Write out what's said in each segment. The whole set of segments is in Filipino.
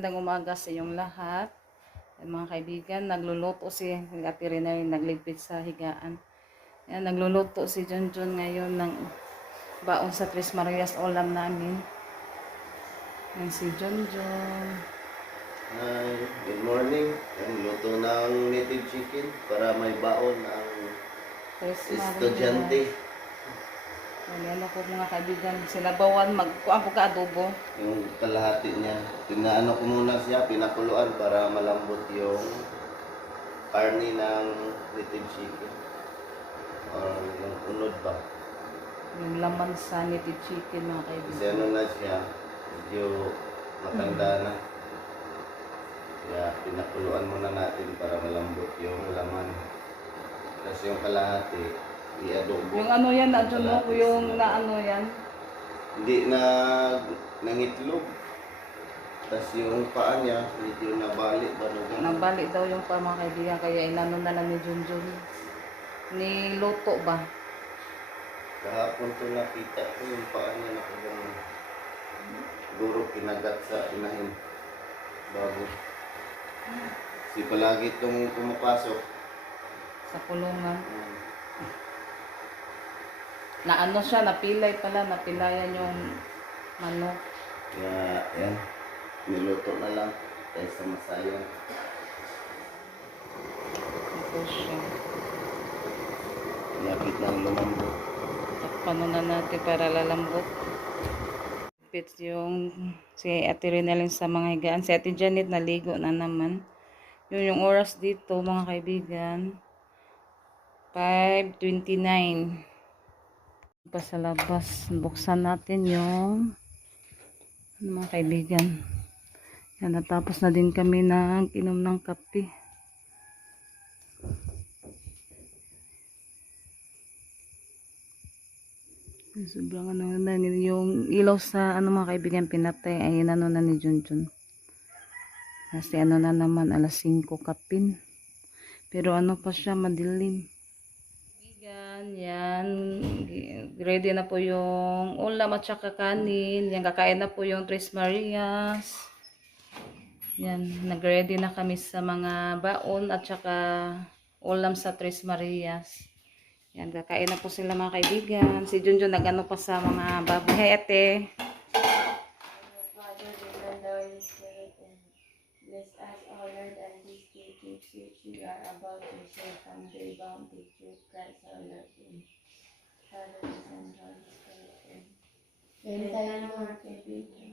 magandang umaga sa inyong lahat. Mga kaibigan, nagluluto si Ate Rina, nagligpit sa higaan. Yan, nagluluto si Junjun ngayon ng baon sa Tres Marias ulam namin. Yan si Junjun. Hi, good morning. Ang luto ng native chicken para may baon ang Tres estudyante. Marias. Yan ako mga kaibigan, sinabawan, magkuhaan ko ka adobo. Yung kalahati niya. Pinaano ko muna siya, pinakuluan para malambot yung karne ng native chicken. Or yung unod ba. Yung laman sa native chicken mga Kasi kaibigan. ano na siya, medyo matanda na. Kaya pinakuluan muna natin para malambot yung laman. Tapos yung kalahati, i-adobo. Yung ano yan, adyon mo ko Kalahati yung sila. na ano yan. Hindi na nangitlog. Tapos yung paa niya, medyo nabalik ba no? Nabalik daw yung pa mga kaibigan, kaya inano na lang ni Junjun. Niluto ba? Kahapon ko nakita ko yung paa niya nakagano. Siguro kinagat sa inahin. Bago. Kasi palagi itong pumapasok. Sa kulungan. Na ano siya, napilay pala, napilayan yung manok. Kaya yan, niluto na lang. Kaysa masayang. Ito siya. Lapit ng lumambot. Takpan na natin para lalambot. Pits yung si Ate Rinalyn sa mga higaan. Si Ate Janet naligo na naman. Yun yung oras dito mga kaibigan. 5:29. Pa sa labas. Buksan natin yung mga kaibigan. Yan, natapos na din kami ng inom ng kape. Sobrang ano na yung ilaw sa ano mga kaibigan pinatay ay ano na ni Junjun. Kasi ano na naman alas 5 kapin. Pero ano pa siya madilim. Kaibigan, yan. Ready na po yung ulam at saka kanin. Yan, kakain na po yung Tres Marias. Yan, nag-ready na kami sa mga baon at saka ulam sa Tres Marias. Yan, kakain na po sila mga kaibigan. Si Junjun nag-ano pa sa mga baboy. Hey, ate. Father, remember the Spirit and bless us, O Lord, and these two gifts which we are about to share from the bounty through Christ our Lord. Father, Son, Holy Spirit. And tayo na mga kaibigan.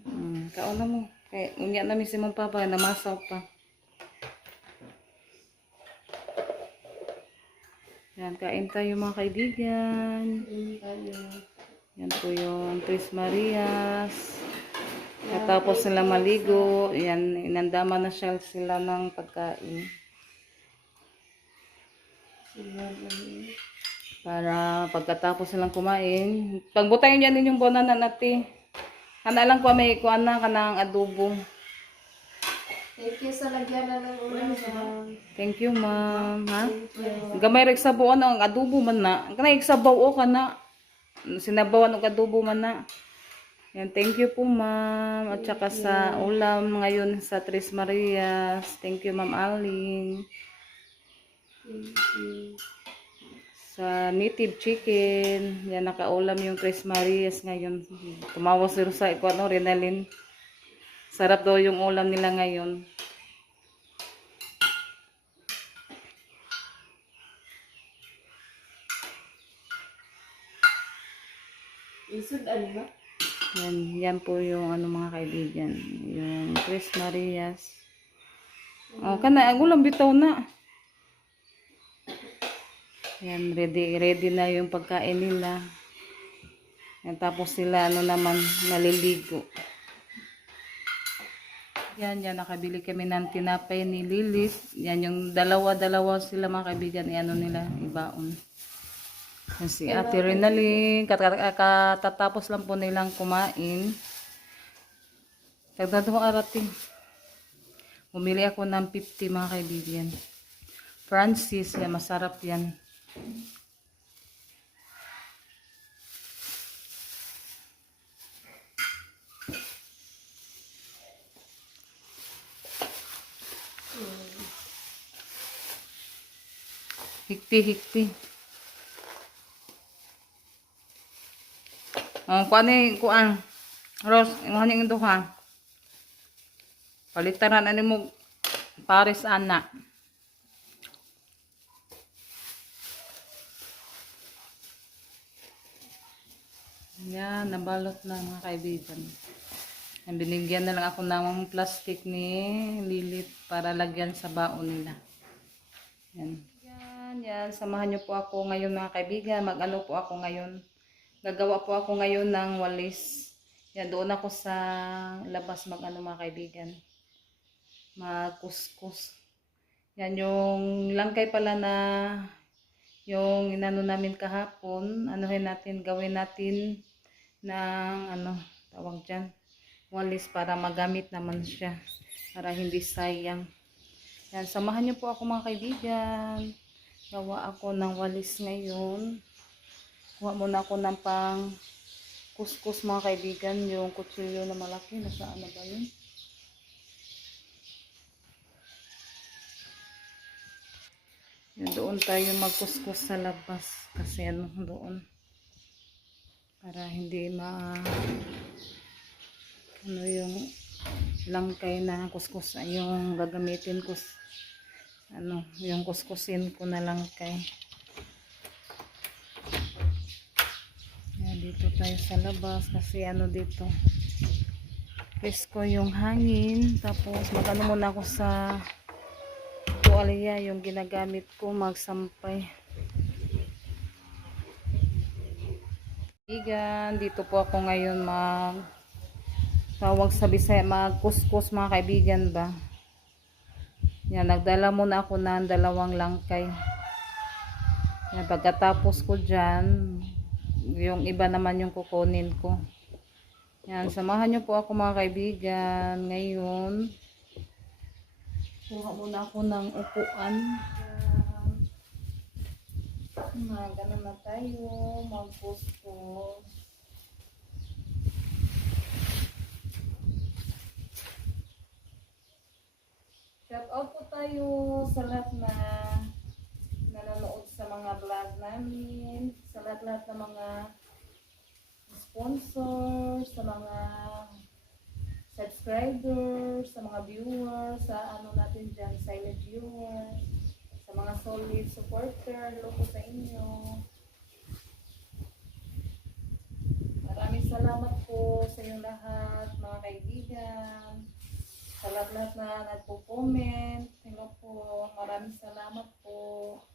Kauna mo. Kaya unya namin si mong papa, namasaw pa. Yan, kain tayo mga kaibigan. Yan po yung Tres Marias. Tapos sila maligo. Yan, inandama na sila ng pagkain. Para pagkatapos silang kumain. Pagbutayin yan yung banana natin. Kana lang ko may kuan na kanang adobo. Thank you sa lagyan na ng ulam, ma'am. Thank you, ma'am. Ha? Gamay rek sabaw ang adobo man na. Kanay sabaw o kana. Sinabawan og adobo man na. Yan, thank you po, ma'am. At saka sa ulam ngayon sa Tres Marias. Thank you, ma'am Aling. Thank you. Sa native chicken. Yan, nakaulam yung Tres Marias ngayon. Tumawas sila sa ikaw, no, Rinalyn. Sarap daw yung ulam nila ngayon. Isod, ano ba? Yan po yung ano mga kaibigan. Yung Tres Marias. Oh, kana, ang ulam bitaw na. Yan, ready na yung pagkain nila. Yan, tapos sila, ano naman, naliligo. Yan, nakabili kami ng tinapay ni Lilith. Yan, yung dalawa sila mga kaibigan, ano nila, ibaon. Yan, si Ate Rinalyn, katatapos lang po nilang kumain. Tagdado mo arating. Bumili ako ng 50 mga kaibigan. Francis, yan, masarap yan. Hikti-hikti. Kuan ni kuan. Ros, imong ning duha. Palitaran ani mo pares ana. Yan, nabalot na mga kaibigan. Binigyan na lang ako ng plastic ni Lilith para lagyan sa baon nila. Yan. Yan. Samahan niyo po ako ngayon mga kaibigan. Mag-ano po ako ngayon. Gagawa po ako ngayon ng walis. Yan, doon ako sa labas mag-ano mga kaibigan. Magkuskus. Yan, yung langkay pala na yung inano namin kahapon. Anuhin natin, gawin natin ng ano, tawag dyan. Walis para magamit naman siya. Para hindi sayang. Yan, samahan niyo po ako mga kaibigan. Gawa ako ng walis ngayon. Kuha muna ako ng pang kuskus mga kaibigan. Yung kutsilyo na malaki. Nasaan na ba yun? Yan, doon tayo magkuskus sa labas. Kasi ano doon. Para hindi ano yung langkay na kuskus yung gagamitin ko ano yung kuskusin ko na langkay. Yan, dito tayo sa labas kasi ano dito presko yung hangin. Tapos magano muna ako sa tuwalya yung ginagamit ko magsampay. Dito po ako ngayon tawag sa Bisaya, magkuskus mga kaibigan ba. Yan, nagdala muna ako ng 2 langkay. Yan, pagkatapos ko dyan, yung iba naman yung kukunin ko. Yan, samahan nyo po ako mga kaibigan. Ngayon, kuha muna ako ng upuan. Yan, ganun na tayo, magkuskus. Shout out po tayo sa lahat na nanonood sa mga vlog namin, sa lahat ng mga sponsors, sa mga subscribers, sa mga viewers, sa ano natin dyan, silent viewers, sa mga solid supporter. Hello po sa inyo. Maraming salamat po sa inyong lahat mga kaibigan. Sa lahat na nagpo-comment, hello po, maraming salamat po.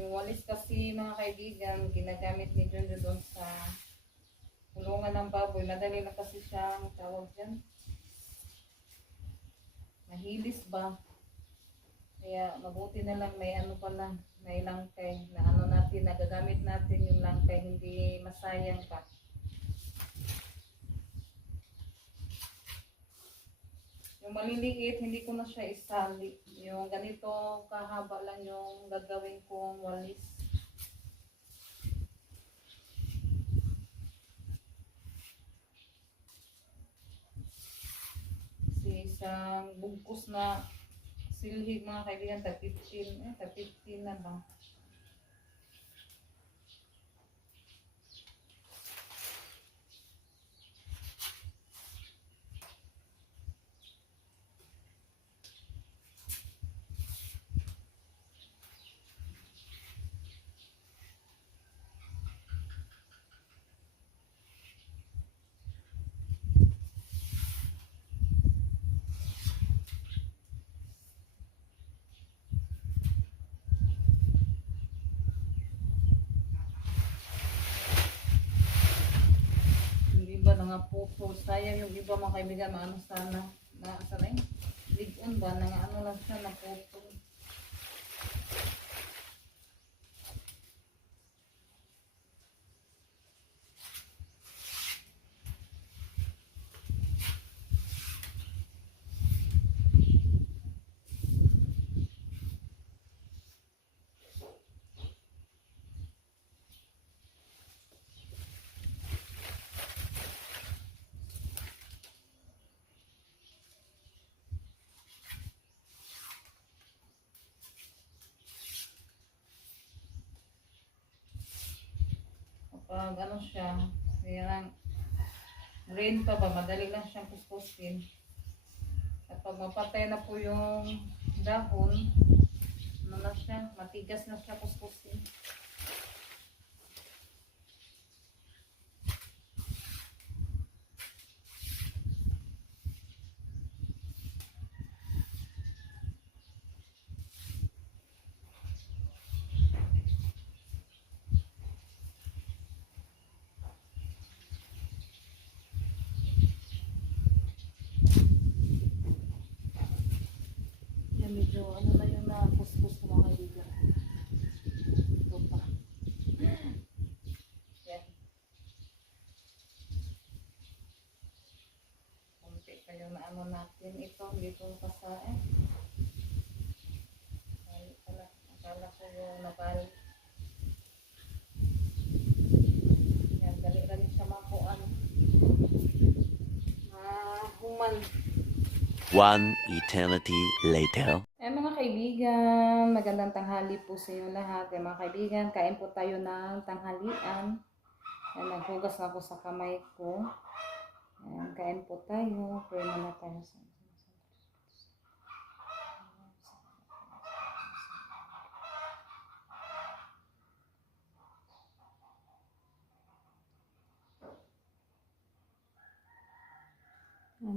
Yung walis kasi mga kaibigan, ginagamit ni John doon sa kulungan ng baboy. Madali na kasi siyang tawag dyan. Mahilis ba? Kaya mabuti na lang may ano pala, may langkay na ano natin, nagagamit natin yung langkay, hindi masayang pa. Yung maliliit, hindi ko na siya isali. Yung ganito kahaba lang yung gagawin kong walis. Kasi isang bugkos na silhig mga kaibigan, tag 15 na ba? Mga puso, sayang yung iba mga kaibigan, maano sana na sana yung ligon ba, na ano lang siya na puso. Pag ano siya, yan, green pa ba, madali lang siyang kuskusin. At pag mapatay na po yung dahon, ano na siya, matigas na siya kuskusin. Yan, medyo ano na yung nakuskus ko mga kaibigan. Ito pa. Yan. Kunti pa yung naano natin ito. Dito pasain. Ay, pala. Akala ko yung nabali. Yan, dali lang siya makuan. Human. One eternity later. Mga kaibigan, magandang tanghali po sa inyo lahat. Mga kaibigan, kain po tayo ng tanghalian. Yan, naghugas na ako sa kamay ko. Yan, kain po tayo. Pray muna tayo sa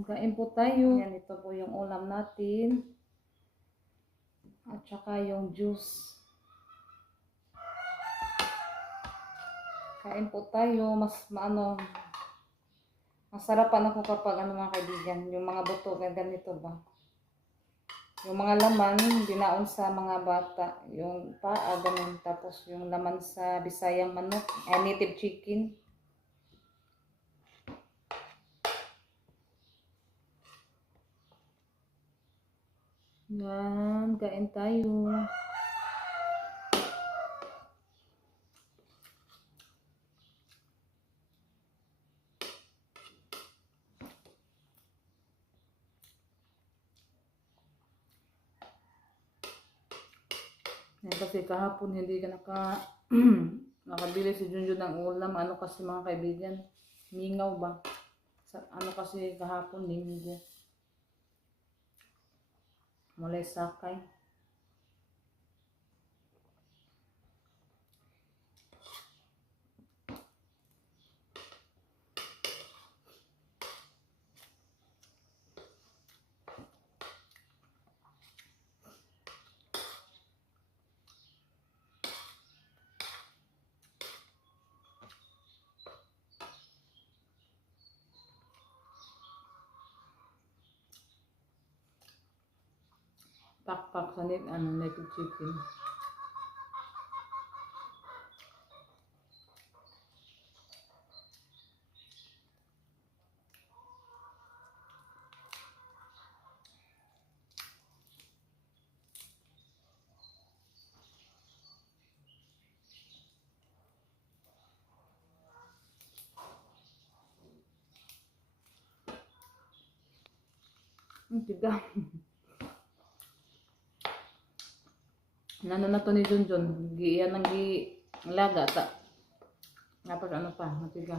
kain po tayo. Yan, ito po yung ulam natin. At saka yung juice. Kain po tayo. Masarapan ako kapag mga kaibigan. Yung mga buto, ganito ba? Yung mga laman, binaon sa mga bata. Yung paa, ganun. Tapos yung laman sa Bisayang manok. Native chicken. Yan, kain tayo. Yan, kasi kahapon hindi ka nakabili si Junjun ng ulam. Ano kasi mga kaibigan, mingaw ba? Ano kasi kahapon, linggo. Mulai sakay. Pakpak sa native chicken. Tiga. Nano na to ni Junjun. Giyan ng laga ta. Napag ano pa, matiga.